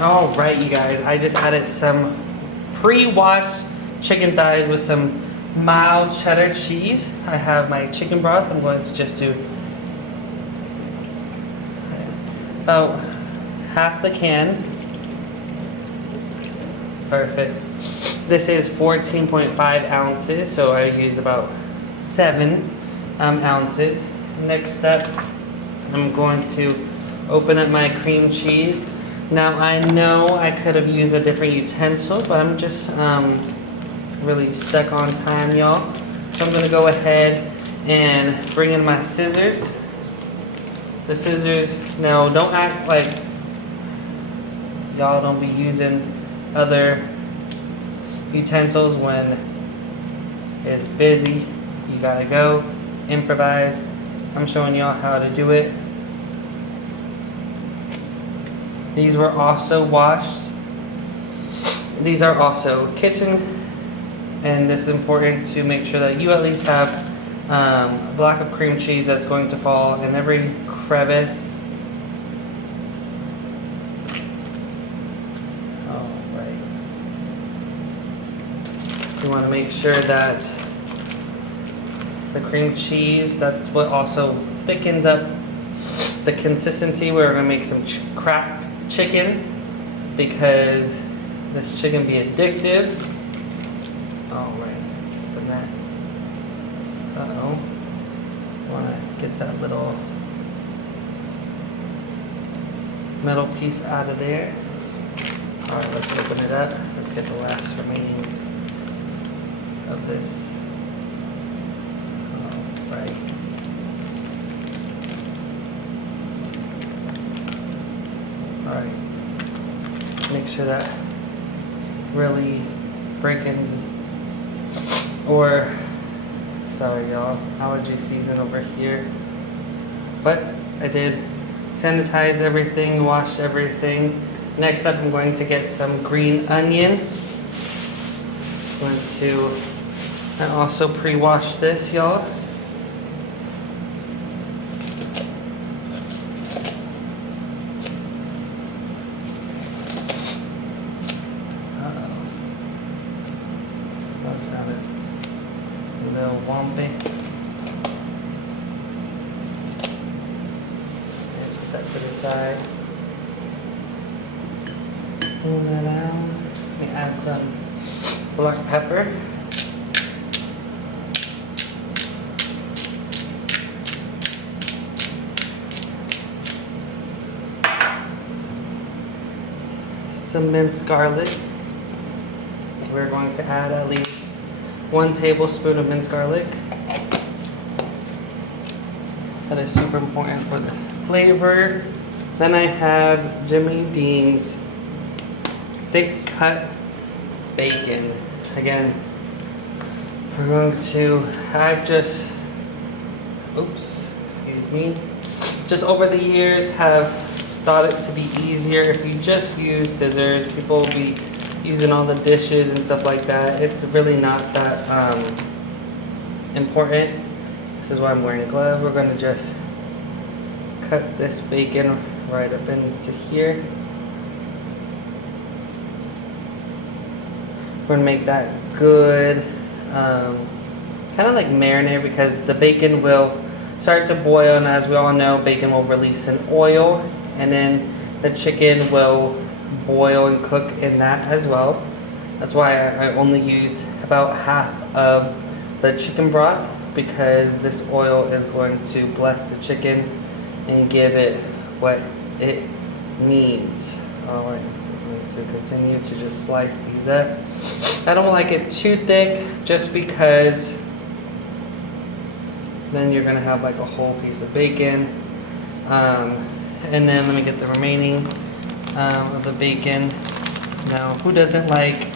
All right, you guys, I just added some pre-washed chicken thighs with some mild cheddar cheese. I have my chicken broth. I'm going to just do about half the can. Perfect. This is 14.5 ounces, so I use about 7 ounces. Next step, I'm going to open up my cream cheese. Now I know I could have used a different utensil, but I'm just really stuck on time, y'all. So I'm gonna go ahead and bring in my scissors. The scissors, now don't act like y'all don't be using other utensils when it's busy. You gotta go, improvise. I'm showing y'all how to do it. These were also washed. These are also kitchen, and this is important to make sure that you at least have a block of cream cheese that's going to fall in every crevice. All right. You want to make sure that the cream cheese, that's what also thickens up the consistency. We're going to make some cracked chicken because this chicken be addictive. All right, open that. Uh-oh. Want to get that little metal piece out of there. All right, let's open it up. Let's get the last remaining of this. All right. Alright, make sure that really break-ins, or, sorry y'all, allergy season over here. But I did sanitize everything, wash everything. Next up I'm going to get some green onion. I'm going to and also pre-wash this, y'all. Sounded a little wompy. Put that to the side. Pull that out. Let me add some black pepper. Some minced garlic. We're going to add at least 1 tablespoon of minced garlic. That is super important for the flavor. Then I have Jimmy Dean's thick cut bacon. Again, we're going to, just over the years have thought it to be easier if you just use scissors. People will be using all the dishes and stuff like that. It's really not that important. This is why I'm wearing gloves. We're going to just cut this bacon right up into here. We're going to make that good kind of like marinade, because the bacon will start to boil, and as we all know, bacon will release an oil, and then the chicken will boil and cook in that as well. That's why I only use about half of the chicken broth, because this oil is going to bless the chicken and give it what it needs. Alright, so we're going to continue to just slice these up. I don't like it too thick, just because then you're going to have like a whole piece of bacon. And then let me get the remaining of the bacon. Now, who doesn't like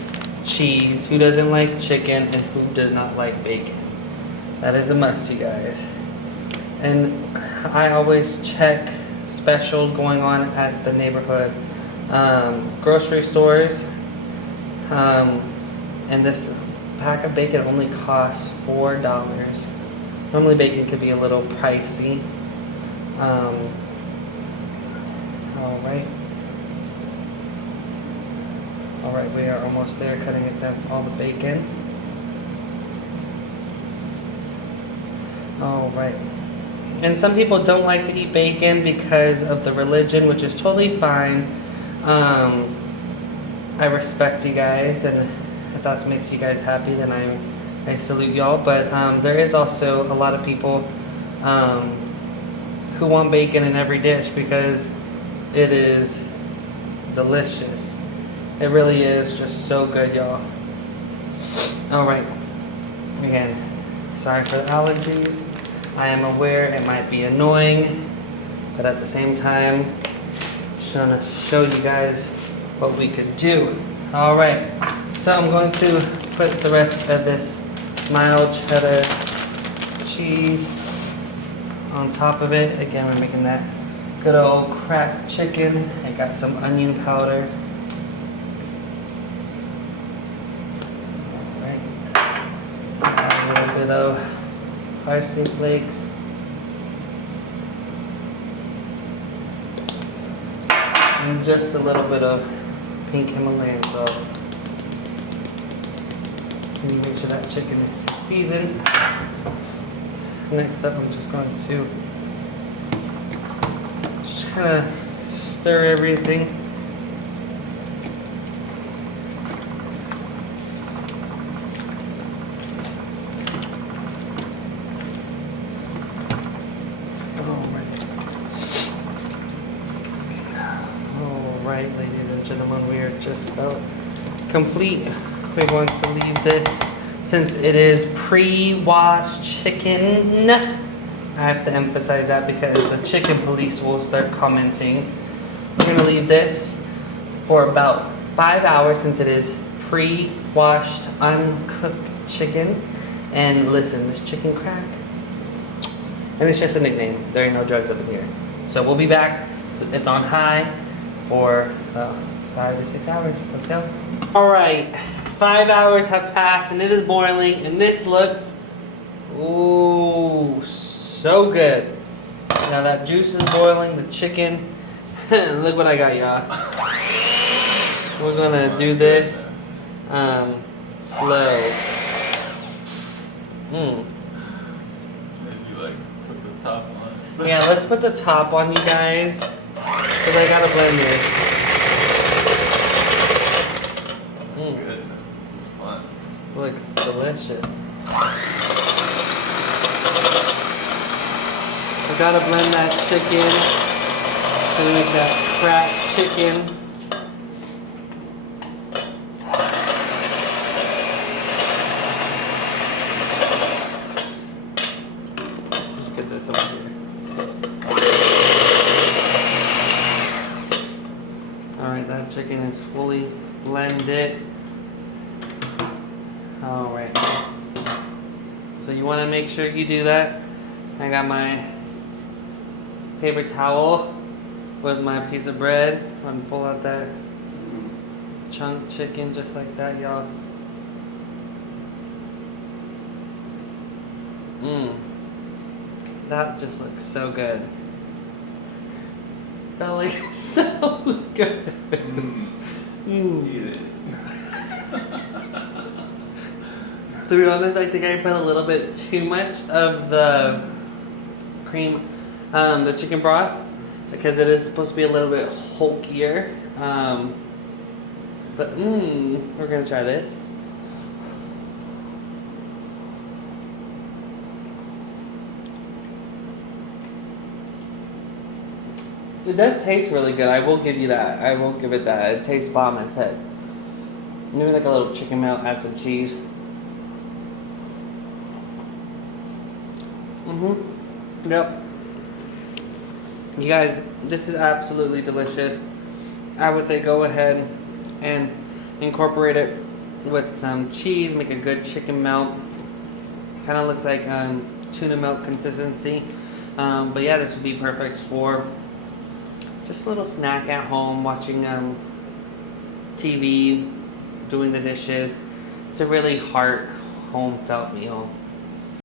cheese? Who doesn't like chicken? And who does not like bacon? That is a must, you guys. And I always check specials going on at the neighborhood grocery stores. And this pack of bacon only costs $4. Normally bacon could be a little pricey. Alright. Alright, we are almost there, cutting it down all the bacon. Alright. And some people don't like to eat bacon because of the religion, which is totally fine. I respect you guys, and if that makes you guys happy, then I salute y'all. But there is also a lot of people who want bacon in every dish because it is delicious. It really is just so good, y'all. Alright. Again, sorry for the allergies. I am aware it might be annoying, but at the same time, I'm just trying to show you guys what we could do. Alright, so I'm going to put the rest of this mild cheddar cheese on top of it. Again, we're making that good old cracked chicken. I got some onion powder. Alright, a little bit of parsley flakes. And just a little bit of pink Himalayan salt. And make sure that chicken is seasoned. Next up, I'm just going to just kind of stir everything. Alright, ladies and gentlemen, we are just about complete. We're going to leave this, since it is pre-washed chicken. I have to emphasize that because the chicken police will start commenting. We're going to leave this for about 5 hours since it is pre-washed, uncooked chicken. And listen, this chicken crack, and it's just a nickname. There ain't no drugs up in here. So we'll be back. It's on high for 5 to 6 hours. Let's go. Alright, 5 hours have passed and it is boiling, and this looks, ooh, so good. Now that juice is boiling, the chicken, look what I got, y'all. We're gonna do this slow. You like put the top on? Yeah, let's put the top on, you guys, because I gotta blend this. Good. This is fun. This looks delicious. I gotta blend that chicken. Gonna make that cracked chicken. Let's get this over here. Alright, that chicken is fully blended. Alright. So you want to make sure you do that. I got my paper towel with my piece of bread. I'm gonna pull out that chunk chicken just like that, y'all. That just looks so good. That looks so good. Eat it. To be honest, I think I put a little bit too much of the cream, the chicken broth, because it is supposed to be a little bit hulkier. But we're gonna try this. It does taste really good. I will give you that. I will give it that. It tastes bomb as head. Maybe like a little chicken melt, add some cheese. Yep. You guys, this is absolutely delicious. I would say go ahead and incorporate it with some cheese. Make a good chicken melt. Kind of looks like tuna melt consistency. But yeah, this would be perfect for just a little snack at home, watching TV, doing the dishes. It's a really home felt meal.